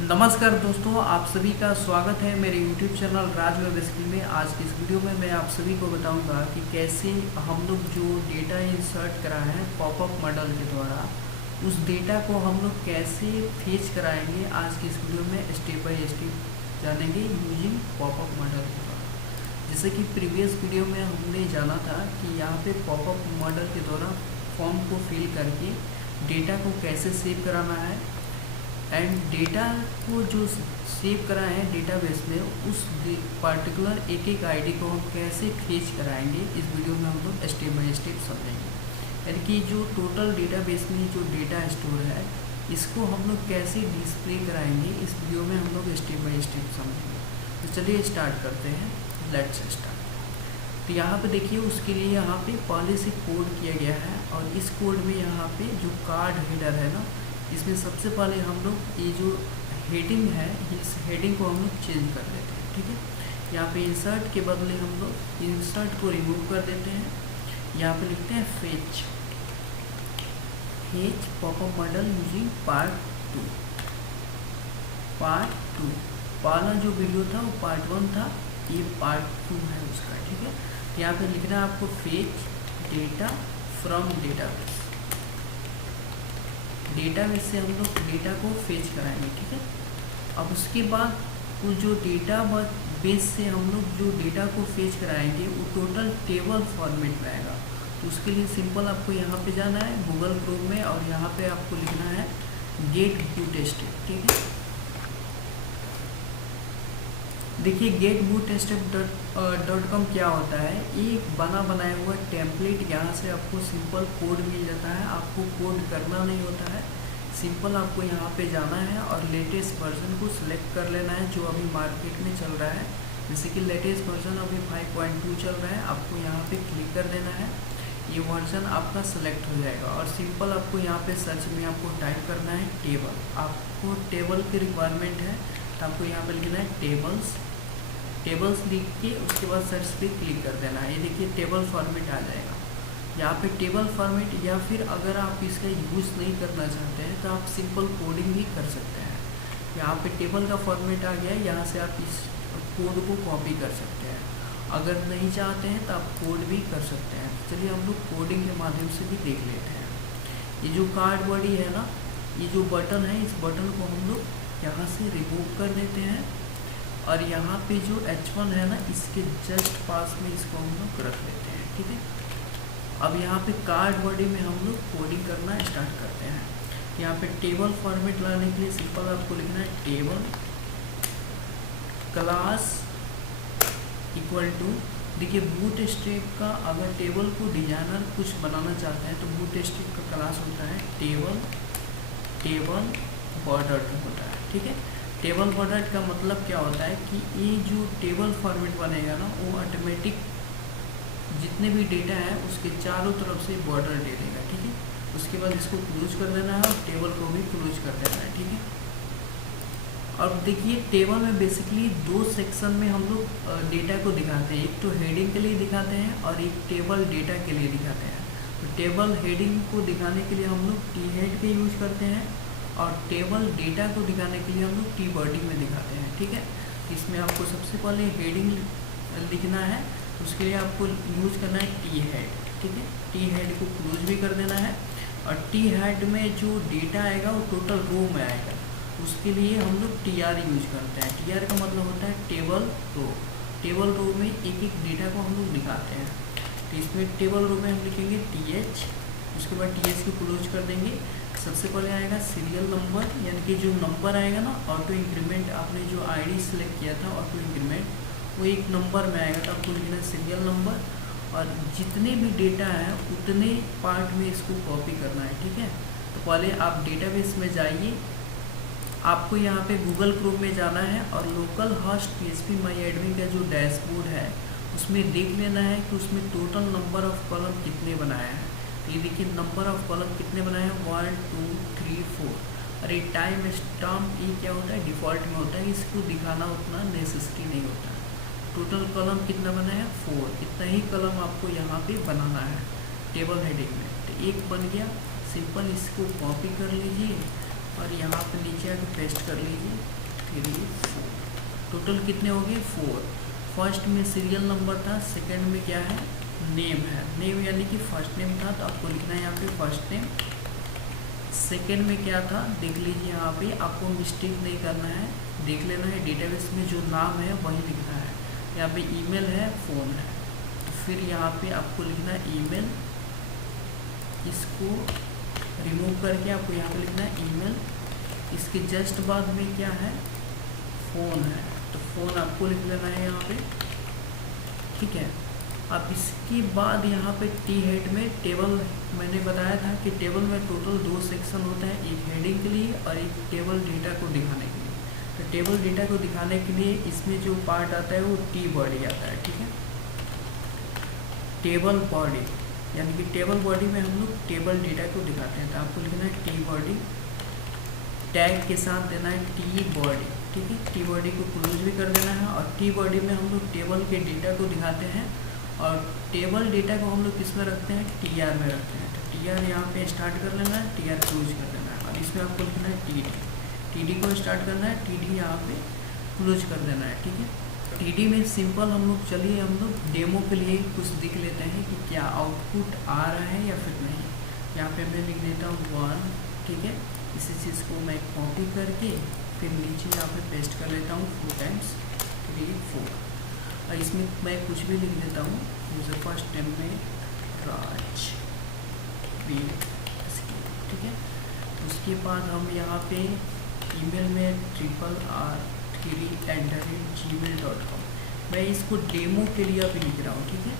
नमस्कार दोस्तों, आप सभी का स्वागत है मेरे YouTube चैनल राज वेब स्किल में। आज की इस वीडियो में मैं आप सभी को बताऊंगा कि कैसे हम लोग जो डेटा इंसर्ट कराए हैं पॉपअप मॉडल के द्वारा, उस डेटा को हम लोग कैसे फेच कराएंगे। आज की इस वीडियो में स्टेप बाय स्टेप जानेंगे यूजिंग पॉपअप मॉडल के द्वारा। जैसे कि प्रीवियस वीडियो में हमने जाना था कि यहाँ पे पॉपअप मॉडल के द्वारा फॉर्म को फिल करके डेटा को कैसे सेव कराना है एंड डेटा को जो सेव करा है डेटाबेस में, उस पार्टिकुलर एक आईडी को हम कैसे फेच कराएंगे। इस वीडियो में हम लोग स्टेप बाय स्टेप समझेंगे। यानी कि जो टोटल डेटाबेस में जो डेटा स्टोर है, इसको हम लोग कैसे डिस्प्ले कराएंगे, इस वीडियो में हम लोग स्टेप बाय स्टेप समझेंगे। तो चलिए स्टार्ट करते हैं। Let's start. तो यहाँ पे देखिए, उसके लिए यहाँ पे पहले से कोड किया गया है और इस कोड में यहाँ पे जो कार्ड हेडर है ना, इसमें सबसे पहले हम लोग ये जो हेडिंग है, इस हेडिंग को हम लोग चेंज कर देते हैं। ठीक है, यहाँ पे इंसर्ट के बदले हम लोग इंसर्ट को रिमूव कर देते हैं। यहाँ पे लिखते हैं fetch popup model using part 2। पहला जो वीडियो था वो पार्ट 1 था, ये पार्ट 2 है उसका। ठीक है, यहाँ पे लिखना है आपको fetch data from database. Database से हम लोग डेटा को फेच कराएंगे। ठीक है, अब उसके बाद वो जो डेटा बेस से हम लोग जो डेटा को फेच कराएंगे वो टोटल टेबल फॉर्मेट में आएगा। तो उसके लिए सिंपल आपको यहाँ पे जाना है गूगल क्रोम में और यहाँ पे आपको लिखना है गेट बूटस्ट्रैप। ठीक है, देखिए getbootstrap.com क्या होता है। एक बना बनाया हुआ टेम्पलेट, यहाँ से आपको सिंपल कोड मिल जाता है। आपको कोड करना नहीं होता है, सिंपल आपको यहाँ पे जाना है और लेटेस्ट वर्जन को सिलेक्ट कर लेना है जो अभी मार्केट में चल रहा है। जैसे कि लेटेस्ट वर्जन अभी 5.2 चल रहा है, आपको यहाँ पे क्लिक कर देना है, ये वर्जन आपका सेलेक्ट हो जाएगा और सिंपल आपको यहाँ पे सर्च में आपको टाइप करना है टेबल। आपको टेबल की रिक्वायरमेंट है तो आपको यहाँ पे लिखना है टेबल्स लिख के उसके बाद सर्च पे क्लिक कर देना है। ये देखिए टेबल फॉर्मेट आ जाएगा यहाँ पे टेबल फॉर्मेट। या फिर अगर आप इसका यूज़ नहीं करना चाहते हैं तो आप सिंपल कोडिंग भी कर सकते हैं। यहाँ पे टेबल का फॉर्मेट आ गया है, यहाँ से आप इस कोड को कॉपी कर सकते हैं। अगर नहीं चाहते हैं तो आप कोड भी कर सकते हैं। चलिए हम लोग कोडिंग के माध्यम से भी देख लेते हैं। ये जो कार्ड बॉडी है ना, ये जो बटन है, इस बटन को हम लोग यहाँ से रिमूव कर देते हैं और यहाँ पे जो H1 है ना, इसके जस्ट पास में इसको हम लोग रख लेते हैं। ठीक है, अब यहाँ पे कार्ड बॉडी में हम लोग कोडिंग करना स्टार्ट करते हैं। यहाँ पे टेबल फॉर्मेट लाने के लिए सिंपल आपको लिखना है टेबल क्लास इक्वल टू, देखिए बूटस्ट्रैप का अगर टेबल को डिजाइनर कुछ बनाना चाहते हैं तो बूटस्ट्रैप का क्लास होता है टेबल बॉर्डर होता है। ठीक है, टेबल बॉर्डर का मतलब क्या होता है कि ये जो टेबल फॉर्मेट बनेगा ना, वो ऑटोमेटिक जितने भी डेटा है उसके चारों तरफ से बॉर्डर दे देगा। ठीक है, उसके बाद इसको क्लोज कर देना है और टेबल को भी क्लोज कर देना है। ठीक है, और देखिए टेबल में बेसिकली 2 सेक्शन में हम लोग डेटा को दिखाते हैं। एक तो हेडिंग के लिए दिखाते हैं और एक टेबल डेटा के लिए दिखाते हैं। तो टेबल हेडिंग को दिखाने के लिए हम लोग टी हेड के यूज करते हैं और टेबल डेटा को दिखाने के लिए हम लोग टी बॉडी में दिखाते हैं। ठीक है, इसमें आपको सबसे पहले हेडिंग लिखना है, उसके लिए आपको यूज करना है टी हेड। ठीक है, टी हेड को क्लोज भी कर देना है और टी हेड में जो डेटा आएगा वो टोटल रो में आएगा। उसके लिए हम लोग TR यूज करते हैं। TR का मतलब होता है टेबल रो। टेबल रो में एक डेटा को हम लोग दिखाते हैं। तो इसमें टेबल रो में हम लिखेंगे TH, उसके बाद TH को क्लोज कर देंगे। सबसे पहले आएगा सीरियल नंबर, यानी कि जो नंबर आएगा ना, ऑटो इंक्रीमेंट, आपने जो ID सेलेक्ट किया था ऑटो इंक्रीमेंट, वो एक नंबर में आएगा तो आपको लिखना है सीरियल नंबर और जितने भी डेटा है उतने पार्ट में इसको कॉपी करना है। ठीक है, तो पहले आप डेटाबेस में जाइए, आपको यहाँ पे गूगल क्रोम में जाना है और लोकल हॉस्ट phpMyAdmin का जो डैशबोर्ड है उसमें देख लेना है कि उसमें टोटल नंबर ऑफ कॉलम कितने बनाया है। तो ये देखिए नंबर ऑफ कॉलम कितने बनाए हैं, 1 2 3 4। और ये टाइम स्टाम्प, ये क्या होता है, डिफ़ॉल्ट में होता है, इसको दिखाना उतना नेसेसिटी नहीं होता। टोटल कॉलम कितना बना है, 4। इतना ही कॉलम आपको यहाँ पे बनाना है टेबल हेडिंग में। तो एक बन गया, सिंपल इसको कॉपी कर लीजिए और यहाँ पे नीचे आके पेस्ट कर लीजिए 3 4। टोटल कितने हो गए 4। फर्स्ट में सीरियल नंबर था, सेकंड में क्या है नेम है, नेम यानी कि फर्स्ट नेम था तो आपको लिखना है यहाँ पे फर्स्ट नेम। सेकंड में क्या था देख लीजिए, यहाँ पे आपको मिस्टेक नहीं करना है, देख लेना है डेटाबेस में जो नाम है वही लिखना है। यहाँ पे ईमेल है, फ़ोन है, तो फिर यहाँ पे आपको लिखना है ईमेल, इसको रिमूव करके आपको यहाँ पे लिखना है ईमेल। इसके जस्ट बाद में क्या है फ़ोन है, तो फ़ोन आपको लिख लेना है यहाँ पे, ठीक है। अब इसके बाद यहाँ पे टी हेड में टेबल, मैंने बताया था कि टेबल में टोटल 2 सेक्शन होता है, एक हेडिंग के लिए और एक टेबल डेटा को दिखाने के लिए। तो टेबल डेटा को दिखाने के लिए इसमें जो पार्ट आता है वो टी बॉडी आता है, ठीक है। टेबल बॉडी यानी कि टेबल बॉडी में हम लोग टेबल डेटा को दिखाते हैं, तो आपको लिखना है टी बॉडी, टैग के साथ देना है टी बॉडी, ठीक है। टी बॉडी को क्लोज भी कर देना है और टी बॉडी में हम लोग टेबल के डेटा को दिखाते हैं और टेबल डेटा को हम लोग किस में रखते हैं टीआर में रखते हैं। तो टीआर यहाँ पे स्टार्ट कर लेना है, टीआर क्लोज कर देना है और इसमें आपको लिखना है टीडी, टीडी को स्टार्ट करना है, टीडी यहाँ पे क्लोज कर देना है, ठीक है। टीडी में सिंपल हम लोग, चलिए हम लोग डेमो के लिए कुछ दिख लेते हैं कि क्या आउटपुट आ रहा है या फिर नहीं। यहाँ पे मैं लिख देता हूँ 1, ठीक है। इसी चीज़ को मैं कॉपी करके फिर नीचे यहाँ पे पेस्ट कर लेता हूँ 4 टाइम्स 3 4 और इसमें मैं कुछ भी लिख देता हूँ, जैसे फर्स्ट नेम में राज वीर, ठीक है। उसके बाद हम यहाँ पे ईमेल में RRR3@gmail.com, मैं इसको डेमो के लिए अभी लिख रहा हूँ, ठीक है।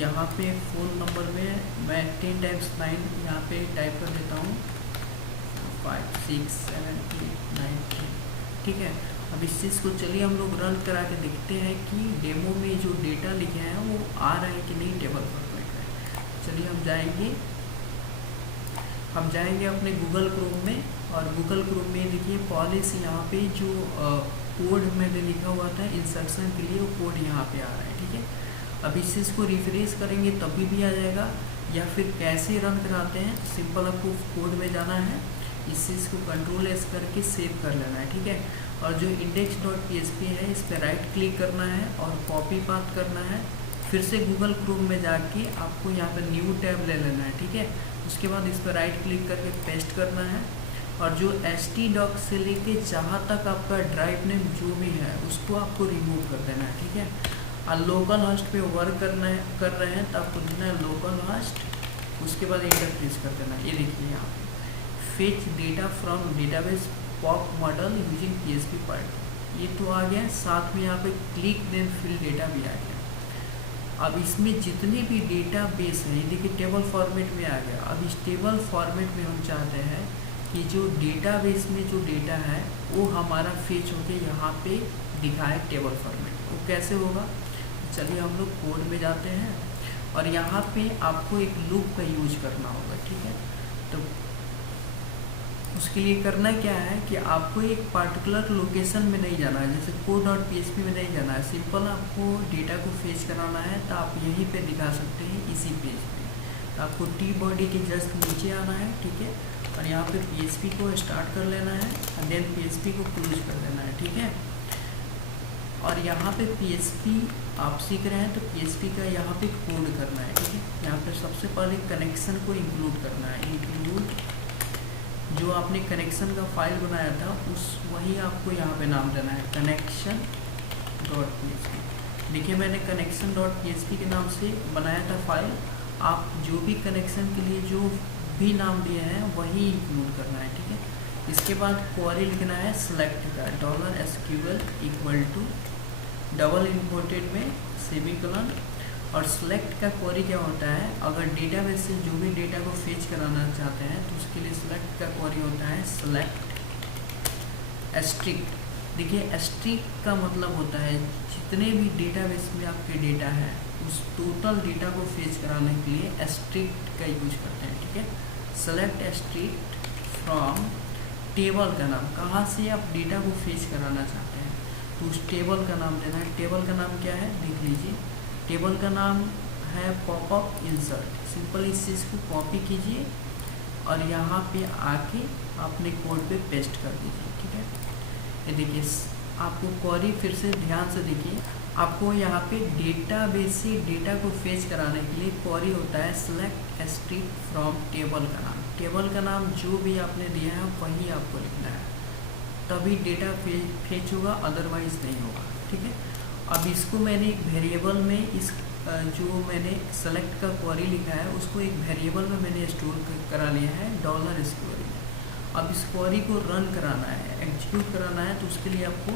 यहाँ पे फ़ोन नंबर में मैं 10 टाइम्स 9 यहाँ पे टाइप कर देता हूँ 5 6 7 8 9 10, ठीक है। अब इस चीज़ को चलिए हम लोग रन करा के देखते हैं कि डेमो में जो डेटा लिखे हैं वो आ रहा है कि नहीं टेबल फॉर्मेट में। चलिए हम जाएंगे अपने गूगल क्रोम में और गूगल क्रोम में देखिए पहले से यहाँ पे जो कोड मैंने लिखा हुआ था इंस्ट्रक्शन के लिए वो कोड यहाँ पे आ रहा है, ठीक है। अब इस चीज़ को रिफ्रेश करेंगे तभी भी आ जाएगा, या फिर कैसे रन कराते हैं, सिंपल आपको कोड में जाना है, इस चीज़ को Ctrl+S करके सेव कर लेना है, ठीक है। और जो index.php है इस पर राइट क्लिक करना है और कॉपी पाथ करना है, फिर से गूगल क्रोम में जाके आपको यहाँ पर न्यू टैब ले लेना है, ठीक है। उसके बाद इस पर राइट क्लिक करके पेस्ट करना है और जो htdoc से लेके जहाँ तक आपका ड्राइव नेम जो भी है उसको आपको रिमूव कर देना है, ठीक है। और लोकल होस्ट पे वर्क कर रहे हैं तो आपको देना है लोकल होस्ट, उसके बाद इंटर प्रेस कर देना है। ये देखिए यहाँ पे fetch data from database pop model using PHP part, ये तो आ गया, साथ में यहाँ पे क्लिक देन फिल डेटा भी आ गया। अब इसमें जितने भी डेटा बेस हैं, देखिए टेबल फॉर्मेट में आ गया। अब इस टेबल फॉर्मेट में हम चाहते हैं कि जो डेटाबेस में जो डेटा है वो हमारा फेच होके यहाँ पे दिखाए टेबल फॉर्मेट। वो कैसे होगा, चलिए हम लोग कोड में जाते हैं और यहाँ पे आपको एक लूप का यूज करना होगा, ठीक है। तो उसके लिए करना क्या है कि आपको एक पार्टिकुलर लोकेशन में नहीं जाना है, जैसे code.php में नहीं जाना है, सिंपल आपको डेटा को फेच कराना है तो आप यहीं पे दिखा सकते हैं इसी पेज पे। तो आपको टी बॉडी के जस्ट नीचे आना है, ठीक है, और यहाँ पे PHP को स्टार्ट कर लेना है और देन PHP को क्लोज कर देना है, ठीक है। और यहाँ पे PHP आप सीख रहे हैं तो PHP का यहाँ पे कोड करना है, ठीक है। यहाँ पे सबसे पहले कनेक्शन को इंक्लूड करना है, इंक्लूड जो आपने कनेक्शन का फाइल बनाया था उस वही आपको यहाँ पे नाम देना है connection.php। देखिए मैंने connection.php के नाम से बनाया था फाइल, आप जो भी कनेक्शन के लिए जो भी नाम दिए हैं वही इंक्लूड करना है, ठीक है। इसके बाद क्वेरी लिखना है सेलेक्ट का $SQL equal to double imported में सेमीकोलन। और सेलेक्ट का क्वेरी क्या होता है, अगर डेटाबेस से जो भी डेटा को फेच कराना चाहते हैं तो उसके लिए सेलेक्ट का क्वेरी होता है सेलेक्ट एस्ट्रिक्ट। देखिए एस्ट्रिक्ट का मतलब होता है जितने भी डेटाबेस में आपके डेटा है उस टोटल डेटा को फेच कराने के लिए एस्ट्रिक्ट का यूज करते हैं, ठीक है। सेलेक्ट एस्ट्रिक्ट फ्रॉम टेबल का नाम, कहाँ से आप डेटा को फेच कराना चाहते हैं तो उस टेबल का नाम देना है। टेबल का नाम क्या है देख लीजिए, टेबल का नाम है पॉपअप इंसर्ट। सिंपल इस चीज़ को कॉपी कीजिए और यहाँ पे आके अपने कोड पे पेस्ट कर दीजिए। ठीक है, ये देखिए आपको क्वेरी फिर से ध्यान से देखिए, आपको यहाँ पे डेटाबेस से डेटा को फेच कराने के लिए क्वेरी होता है सेलेक्ट स्ट्रिंग फ्रॉम टेबल का नाम। टेबल का नाम जो भी आपने दिया है वही आपको लिखना है, तभी डेटा फेच होगा, अदरवाइज नहीं होगा। ठीक है, अब इसको मैंने एक वेरिएबल में इस जो मैंने सेलेक्ट का क्वेरी लिखा है उसको एक वेरिएबल में मैंने स्टोर करा लिया है $SQL में। अब इस क्वेरी को रन कराना है, एग्जीक्यूट कराना है, तो उसके लिए आपको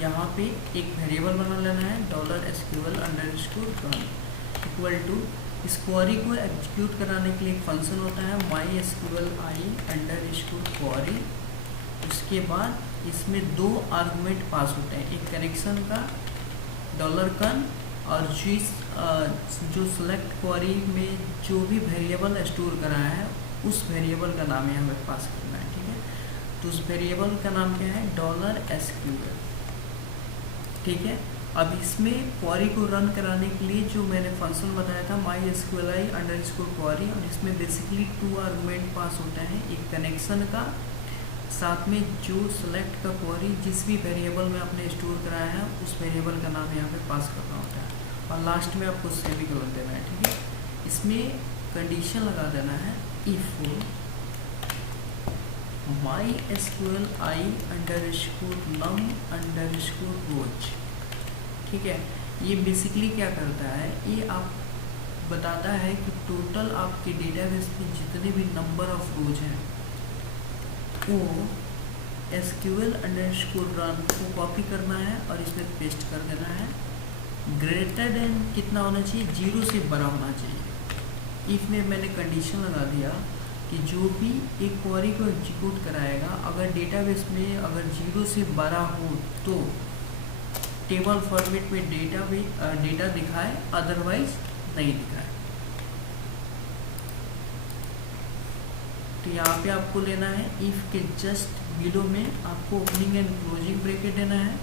यहाँ पे एक वेरिएबल बना लेना है $SQL_run इक्वल टू इस क्वेरी को एग्जीक्यूट कराने के लिए एक फंक्शन होता है mysqli_query। उसके बाद इसमें 2 आर्गुमेंट पास होते हैं, एक कनेक्शन का $con और जो सेलेक्ट क्वेरी में जो भी वेरिएबल स्टोर कराया है उस वेरिएबल का नाम यहाँ पे पास करना है। ठीक है, तो उस वेरिएबल का नाम क्या है $SQL। ठीक है, अब इसमें क्वेरी को रन कराने के लिए जो मैंने फंक्शन बताया था mysqli_query, और इसमें बेसिकली 2 आर्गुमेंट पास होते हैं, एक कनेक्शन का, साथ में जो सेलेक्ट का क्वेरी जिस भी वेरिएबल में आपने स्टोर कराया है उस वेरिएबल का नाम यहाँ पे पास करना होता है, और लास्ट में आपको सेमीकोलन देना है। ठीक है, इसमें कंडीशन लगा देना है इफ mysqli_num_rows। ठीक है, ये बेसिकली क्या करता है, ये आप बताता है कि टोटल आपके डेटाबेस में जितने भी नंबर ऑफ रोज हैं वो SQL_run को कॉपी करना है और इसमें पेस्ट कर देना है। ग्रेटर देन कितना होना चाहिए, 0 से बड़ा होना चाहिए। इफ में मैंने कंडीशन लगा दिया कि जो भी एक क्वेरी को एग्जीक्यूट कराएगा अगर डेटाबेस में अगर 0 से बड़ा हो तो टेबल फॉर्मेट में डेटा दिखाए, अदरवाइज नहीं दिखाए। तो यहाँ पे आपको लेना है इफ के जस्ट बिलो में आपको ओपनिंग एंड क्लोजिंग ब्रैकेट देना है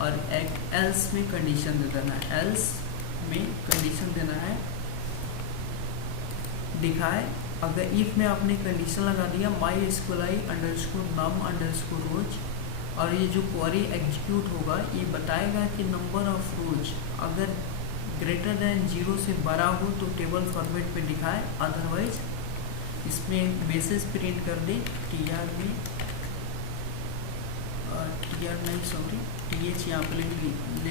और एक एल्स में कंडीशन दे देना है। एल्स में कंडीशन देना है दिखाए, अगर इफ में आपने कंडीशन लगा दिया mysqli_num_rows और ये जो क्वेरी एग्जीक्यूट होगा ये बताएगा कि नंबर ऑफ रोज अगर ग्रेटर देन 0 से बड़ा हो तो टेबल फॉर्मेट पे दिखाए, अदरवाइज इसमें मैसेज प्रिंट कर दे TR में TH यहाँ पे ले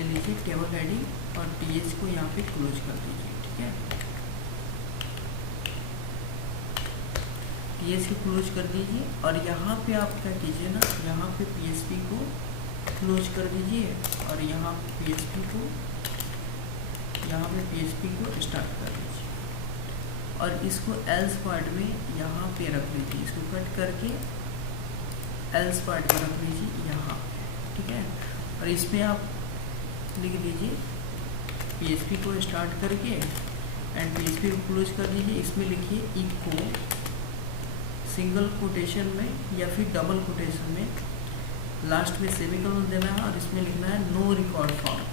लीजिए टेबल हेडिंग और TH को यहाँ पे क्लोज कर दीजिए। ठीक है, TH को क्लोज कर दीजिए और यहाँ पे आप क्या कीजिए ना, यहाँ पे PHP को क्लोज कर दीजिए और यहाँ पे PHP को स्टार्ट कर दीजिए और इसको एल्स पार्ट में यहाँ पे रख लीजिए, इसको कट करके एल्स पार्ट में रख लीजिए यहाँ। ठीक है, और इसमें आप लिख दीजिए PHP को स्टार्ट करके एंड PHP को क्लोज कर दीजिए। इसमें लिखिए इको सिंगल कोटेशन में या फिर डबल कोटेशन में लास्ट में सेमीकोलन देना है और इसमें लिखना है नो रिकॉर्ड फाउंड।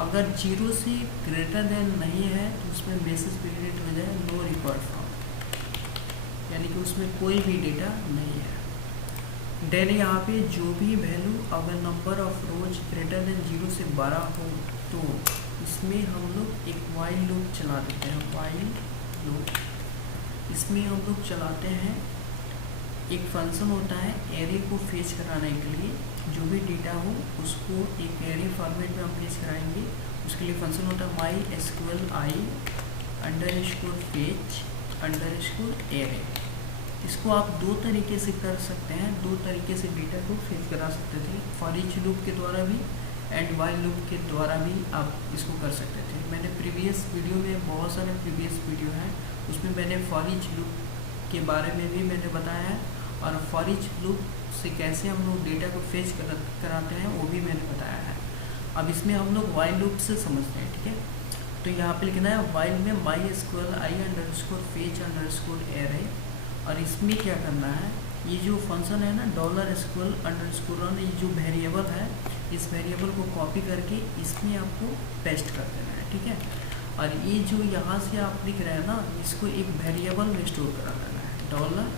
अगर 0 से ग्रेटर देन नहीं है तो उसमें मैसेज प्रिंट हो जाए नो रिकॉर्ड फाउंड, यानी कि उसमें कोई भी डेटा नहीं है। देन यहाँ पे जो भी वैल्यू अगर number of rose greater than 0 से बड़ा हो तो इसमें हम लोग एक वाइल लूप चला देते हैं। वाइल लूप इसमें हम लोग चलाते हैं, एक फंक्शन होता है एरे को फेच कराने के लिए, जो भी डेटा हो उसको एक एरे फॉर्मेट में हम फेच कराएंगे। उसके लिए फंक्शन होता है mysqli_fetch_array। इसको आप 2 तरीके से कर सकते हैं, 2 तरीके से डेटा को फेच करा सकते थे, फॉर ईच लूप के द्वारा भी एंड वाइल लूप के द्वारा भी आप इसको कर सकते थे। मैंने प्रीवियस वीडियो में बहुत सारे प्रीवियस वीडियो हैं उसमें मैंने फॉर ईच लूप के बारे में भी मैंने बताया है और फॉर ईच लूप से कैसे हम लोग डेटा को फेच कराते हैं वो भी मैंने बताया है। अब इसमें हम लोग वाइल लूप से समझते हैं। ठीक है, तो यहाँ पे लिखना है वाइल में mysqli_fetch_array और इसमें क्या करना है, ये जो फंक्शन है ना $SQL_run, ये जो वेरिएबल है इस वेरिएबल को कॉपी करके इसमें आपको पेस्ट कर देना है। ठीक है, और ये जो यहाँ से आप लिख रहे हैं ना इसको एक वेरिएबल में स्टोर करा देना है। डॉलर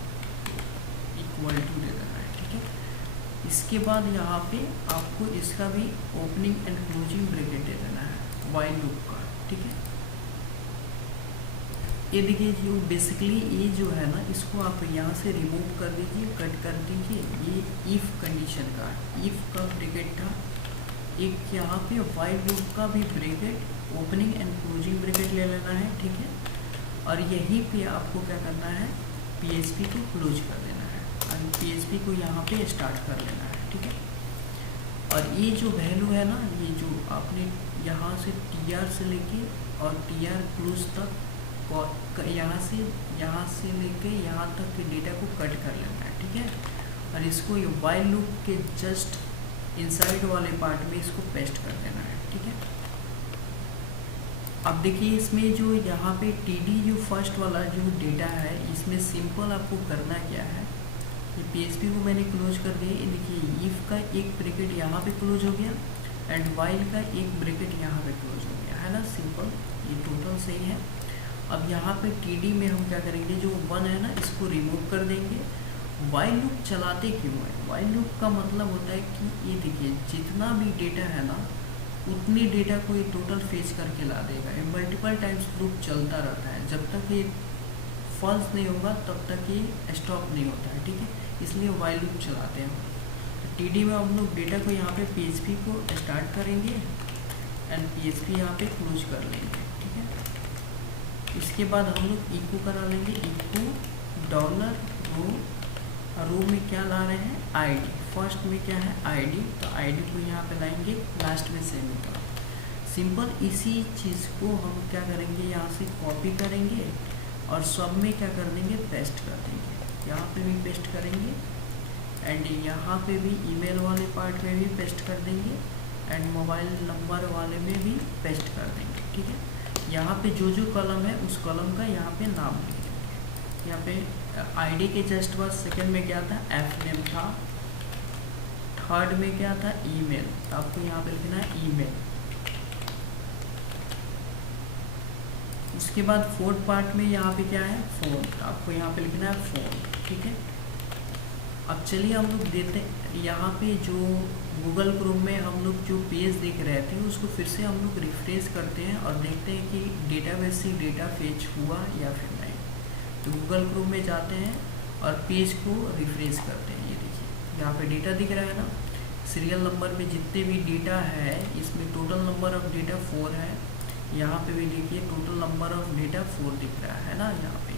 इक्वल टू दे देना है, ठीक है। इसके बाद यहाँ पे आपको इसका भी ओपनिंग एंड क्लोजिंग ब्रैकेट दे देना है वाइल लूप का, ठीक है। ये देखिए जो बेसिकली ये जो है ना, इसको आप यहाँ से रिमूव कर दीजिए, कट कर दीजिए। ये इफ़ कंडीशन का, इफ़ का ब्रैकेट था, एक यहाँ पे वाइल लूप का भी bracket, opening and closing bracket ले लेना है, ठीक है। और यहीं पे आपको क्या करना है, PHP को क्लोज कर देना है और PHP को यहाँ पे स्टार्ट कर लेना है, ठीक है। और ये जो वैल्यू है ना, ये जो आपने यहाँ से TR से लेके और TR क्लोज तक, और यहाँ से लेके यहाँ तक के डेटा को कट कर लेना है, ठीक है। और इसको ये वाइल लूप के जस्ट इनसाइड वाले पार्ट में इसको पेस्ट कर देना है, ठीक है। अब देखिए इसमें जो यहाँ पे TD जो फर्स्ट वाला जो डेटा है, इसमें सिंपल आपको करना क्या है, ये PHP को मैंने क्लोज कर दिया। ये देखिए इफ़ का एक ब्रैकेट यहाँ पे क्लोज हो गया एंड वाइल का एक ब्रैकेट यहाँ पे क्लोज हो गया, है ना, सिंपल, ये टोटल सही है। अब यहाँ पे TD में हम क्या करेंगे, जो 1 है ना, इसको रिमूव कर देंगे। वाइल लूप चलाते क्यों है, वाइल लूप का मतलब होता है कि ये देखिए जितना भी डेटा है ना, उतनी डेटा को ये टोटल फेच करके ला देगा। ये मल्टीपल टाइम्स लूप चलता रहता है, जब तक ये फॉल्स नहीं होगा तब तक ये स्टॉप नहीं होता है, ठीक है। इसलिए वाइल लूप चलाते हैं। TD में हम लोग डेटा को यहाँ पे PHP को स्टार्ट करेंगे एंड PHP यहाँ पे क्लोज कर लेंगे, ठीक है। इसके बाद हम लोग इको करा लेंगे, इको डॉलर रो में क्या ला रहे हैं, ID। फर्स्ट में क्या है, ID, तो ID को यहाँ पे लाएंगे, लास्ट में सेमीकोलन। सिंपल इसी चीज़ को हम क्या करेंगे, यहाँ से कॉपी करेंगे और सब में क्या कर देंगे, पेस्ट कर देंगे। यहाँ पे भी पेस्ट करेंगे एंड यहाँ पे भी ईमेल वाले पार्ट में भी पेस्ट कर देंगे एंड मोबाइल नंबर वाले में भी पेस्ट कर देंगे, ठीक है। यहाँ पे जो जो कॉलम है उस कॉलम का यहाँ पे नाम लिख देंगे। यहाँ पे ID के जस्ट बाद सेकंड में क्या था, FNAME था, थर्ड में क्या था, ईमेल, आपको यहाँ पे लिखना है ईमेल। उसके बाद फोर्थ पार्ट में यहाँ पे क्या है, फ़ोन, आपको यहाँ पे लिखना है फ़ोन, ठीक है। अब चलिए हम लोग देते हैं यहाँ पे जो गूगल क्रोम में हम लोग जो पेज देख रहे थे उसको फिर से हम लोग रिफ्रेश करते हैं और देखते हैं कि डेटाबेस से डेटा फेच हुआ या फिर नहीं। तो गूगल क्रोम में जाते हैं और पेज को रिफ्रेश करते हैं। ये देखिए यहाँ पे डेटा दिख रहा है ना, सीरियल नंबर में जितने भी डेटा है इसमें टोटल नंबर ऑफ डेटा 4 है। यहाँ पे भी देखिए टोटल नंबर ऑफ डेटा 4 दिख रहा है ना यहाँ पे।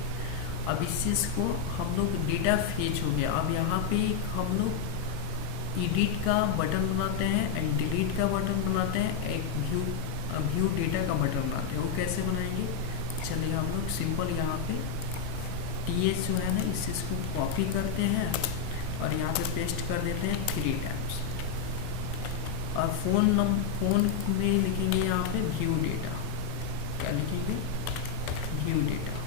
अब इस चीज़ को हम लोग डेटा फेच हो गया। अब यहाँ पे हम लोग एडिट का बटन बनाते हैं एंड डिलीट का बटन बनाते हैं, एक व्यू डेटा का बटन बनाते हैं। वो कैसे बनाएंगे, चलिए हम लोग सिंपल यहाँ पे TH जो है ना इस चीज़ को कॉपी करते हैं और यहाँ पे पेस्ट कर देते हैं 3 टाइम्स और फ़ोन में लिखेंगे यहाँ पे व्यू डेटा। क्या लिखेंगे, व्यू डेटा।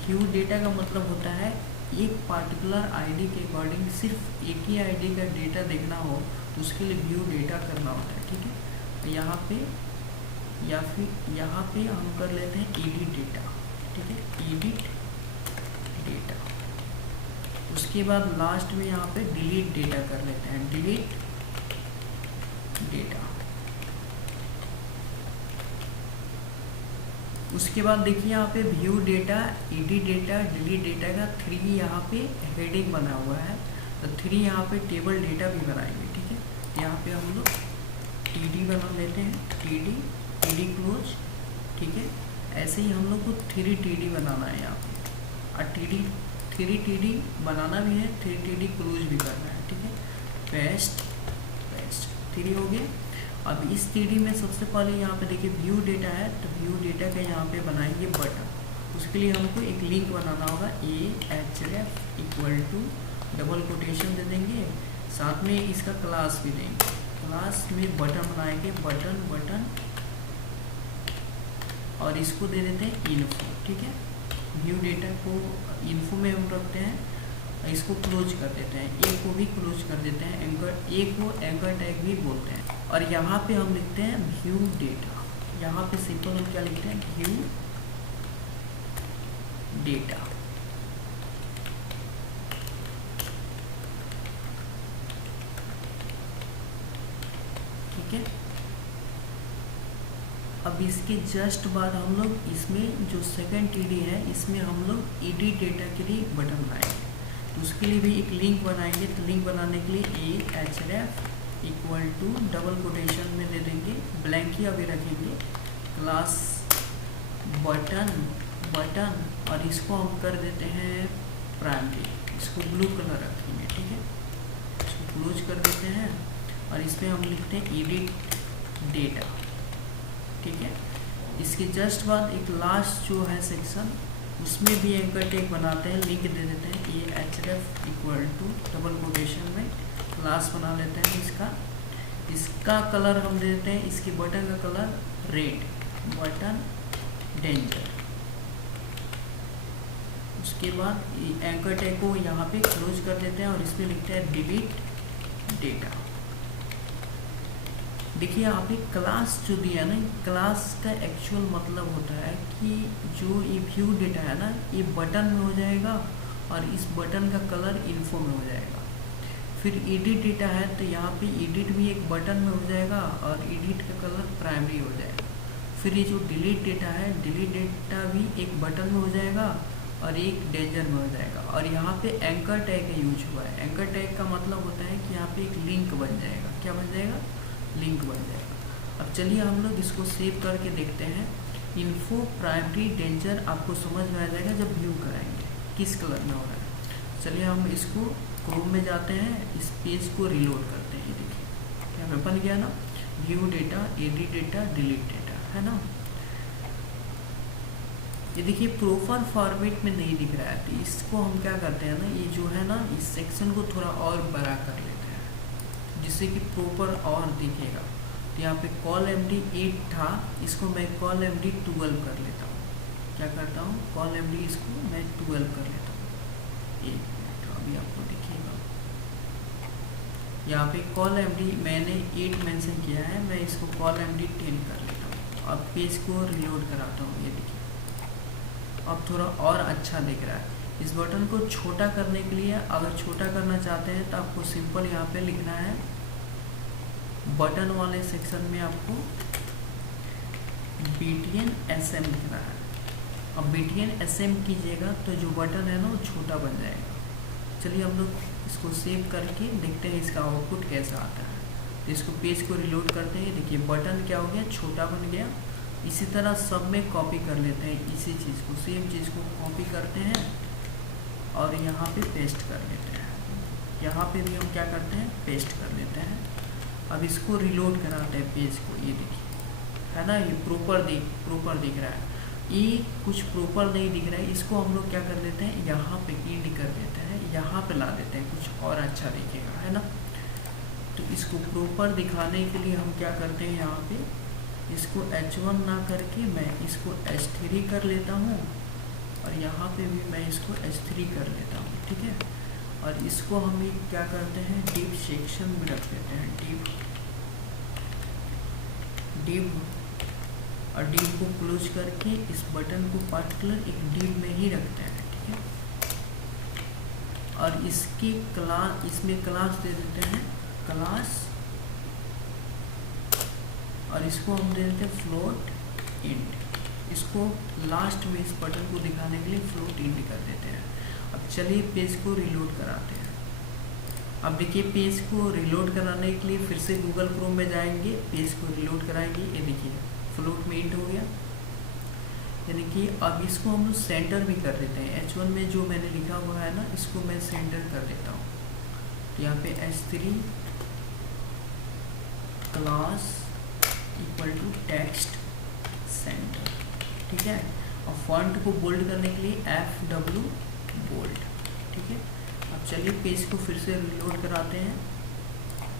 व्यू डेटा का मतलब होता है एक पार्टिकुलर ID के अकॉर्डिंग सिर्फ एक ही ID का डेटा देखना हो तो उसके लिए व्यू डेटा करना होता है, ठीक है। तो यहाँ पे या फिर यहाँ पे हम कर लेते हैं एडिट डेटा, ठीक है, एडिट डेटा। उसके बाद लास्ट में यहाँ पे डिलीट डेटा कर लेते हैं, डिलीट डेटा। उसके बाद देखिए यहाँ पे view data, edit data, delete data का 3 यहाँ पे हेडिंग बना हुआ है। तो 3 यहाँ पे टेबल डेटा भी बनाएंगे, ठीक है। यहाँ पे हम लोग TD बना लेते हैं, TD क्लोज, ठीक है। ऐसे ही हम लोग को 3 TD बनाना है यहाँ पे और 3 TD बनाना भी है, 3 TD क्लोज भी करना है, ठीक है। पेस्ट 3 हो गए। अब इस 3D में सबसे पहले यहाँ पे देखिए व्यू डेटा है, तो व्यू डेटा का यहाँ पे बनाएंगे बटन। उसके लिए हमको एक लिंक बनाना होगा, ahref equal to double quotation दे देंगे, साथ में इसका क्लास भी देंगे। क्लास में बटन बनाएंगे, बटन और इसको दे देते हैं इन्फो, ठीक है। व्यू डेटा को इन्फो में हम रखते हैं, इसको क्लोज कर देते हैं, एक को भी क्लोज कर देते हैं, एंकर एक को एंकर टैग भी बोलते हैं। और यहाँ पे हम लिखते हैं व्यू डेटा। यहाँ पे सिंपल हम क्या लिखते हैं, व्यू डेटा, ठीक है। अब इसके जस्ट बाद हम लोग इसमें जो सेकंड टीडी है इसमें हम लोग एडिट डेटा के लिए बटन लाएंगे, तो उसके लिए भी एक लिंक बनाएंगे। तो लिंक बनाने के लिए href equal to double quotation में दे देंगे, ब्लैंक ही अभी रखेंगे, क्लास बटन और इसको हम कर देते हैं प्राइमरी, इसको ब्लू कलर रखेंगे, ठीक है। इसको क्लोज कर देते हैं और इसमें हम लिखते हैं एडिट डेटा, ठीक है। इसके जस्ट बाद एक लास्ट जो है सेक्शन उसमें भी एंकर टैग बनाते हैं, लिंक दे देते हैं href equal to double quotation में क्लास बना लेते हैं। इसका कलर हम दे देते हैं, इसके बटन का कलर रेड, बटन डेंजर। उसके बाद एंकर टैग को यहाँ पे क्लोज कर देते हैं और इसमें लिखते हैं डिलीट डेटा। देखिए यहाँ पे क्लास जो दिया ना, क्लास का एक्चुअल मतलब होता है कि जो ये व्यू डेटा है ना ये बटन में हो जाएगा और इस बटन का कलर इन्फो में हो जाएगा। फिर एडिट डेटा है तो यहाँ पे एडिट भी एक बटन में हो जाएगा और एडिट का कलर प्राइमरी हो जाएगा। फिर ये जो डिलीट डेटा है, डिलीट डेटा भी एक बटन में हो जाएगा और एक डेंजर में हो जाएगा। और यहाँ पे एंकर टैग का यूज हुआ है। एंकर टैग का मतलब होता है कि यहाँ पे एक लिंक बन जाएगा। क्या बन जाएगा? लिंक बन जाएगा। अब चलिए हम लोग इसको सेव करके देखते हैं। इन्फो प्राइमरी डेंजर आपको समझ में आ जाएगा जब व्यू कराएंगे किस कलर में हो रहा है। चलिए हम इसको क्रोम में जाते हैं, इस पेज को रिलोड करते हैं। देखिए क्या बन गया ना, view data, edit data, delete data, है ना। ये देखिए प्रॉपर फॉर्मेट में नहीं दिख रहा है, तो इसको हम क्या करते हैं ना, ये जो है ना इस सेक्शन को थोड़ा और बड़ा कर लेते हैं जिससे कि प्रॉपर और दिखेगा। तो यहाँ पे कॉल एमडी 8 था, इसको मैं कॉल एमडी 12 कर लेता हूँ। क्या करता हूँ, कॉल एमडी इसको मैं 12 कर लेता हूँ। एक मिनट, तो अभी आपको दिखेगा यहाँ पे कॉल एमडी मैंने 8 मेंशन किया है, मैं इसको कॉल एमडी 10 कर लेता हूँ। अब पेज को रिलोड कराता हूँ। ये देखिए अब थोड़ा और अच्छा दिख रहा है। इस बटन को छोटा करने के लिए, अगर छोटा करना चाहते हैं तो आपको सिंपल यहाँ पे लिखना है, बटन वाले सेक्शन में आपको BTN SM लिखना है। अब BTN SM कीजिएगा तो जो बटन है ना वो छोटा बन जाएगा। चलिए हम लोग इसको सेव करके देखते हैं इसका आउटपुट कैसा आता है। तो इसको पेज को रिलोड करते हैं। देखिए बटन क्या हो गया, छोटा बन गया। इसी तरह सब में कॉपी कर लेते हैं, इसी चीज़ को, सेम चीज़ को कॉपी करते हैं और यहाँ पे पेस्ट कर लेते हैं। यहाँ पे भी हम क्या करते हैं, पेस्ट कर लेते हैं। अब इसको रिलोड कराते हैं पेज को। ये देखिए है ना, ये प्रॉपर दिख रहा है। ये कुछ प्रॉपर नहीं दिख रहा है, इसको हम लोग क्या कर देते हैं, यहाँ पे इंड कर देते हैं, यहाँ पे ला देते हैं, कुछ और अच्छा दिखेगा, है ना। तो इसको प्रॉपर दिखाने के लिए हम क्या करते हैं, यहाँ पे इसको H1 ना करके मैं इसको H3 कर लेता हूँ और यहाँ पे भी मैं इसको H3 कर लेता हूँ, ठीक है। और इसको हम क्या करते हैं, डिव सेक्शन में रख देते हैं, डिव और डिव को क्लोज करके इस बटन को पार्टिकुलर एक डिव में ही रखते हैं, ठीक है। और इसकी क्लास, इसमें क्लास दे देते हैं क्लास, और इसको हम दे देते हैं फ्लोट इंड। इसको लास्ट में इस बटन को दिखाने के लिए फ्लोट इंड कर देते हैं। अब चलिए पेज को रिलोड कराते हैं। अब देखिए पेज को रिलोड कराने के लिए फिर से गूगल क्रोम में जाएंगे, पेज को रिलोड कराएंगे। ये देखिए फ्लोट में इंड हो गया। यानी कि अब इसको हम लोग सेंटर भी कर देते हैं। H1 में जो मैंने लिखा हुआ है ना, इसको मैं सेंटर कर देता हूँ। तो यहाँ पे H3 class equal to text centre, ठीक है। और फॉन्ट को बोल्ड करने के लिए FW बोल्ड, ठीक है। अब चलिए पेज को फिर से रिलोड कराते हैं।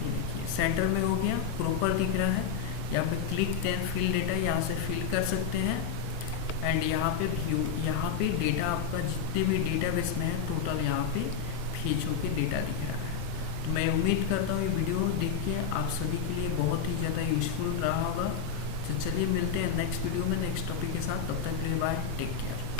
ये देखिए सेंटर में हो गया, प्रॉपर दिख रहा है। यहाँ पे क्लिक देन फिल डेटा, यहाँ से फिल कर सकते हैं। एंड यहाँ पे व्यू, यहाँ पे डेटा आपका जितने भी डेटाबेस में है टोटल यहाँ पे फीच होके डेटा दिख रहा है। तो मैं उम्मीद करता हूँ ये वीडियो देख के आप सभी के लिए बहुत ही ज़्यादा यूज़फुल रहा होगा। तो चलिए मिलते हैं नेक्स्ट वीडियो में नेक्स्ट टॉपिक के साथ। तब तक के लिए बाय, टेक केयर।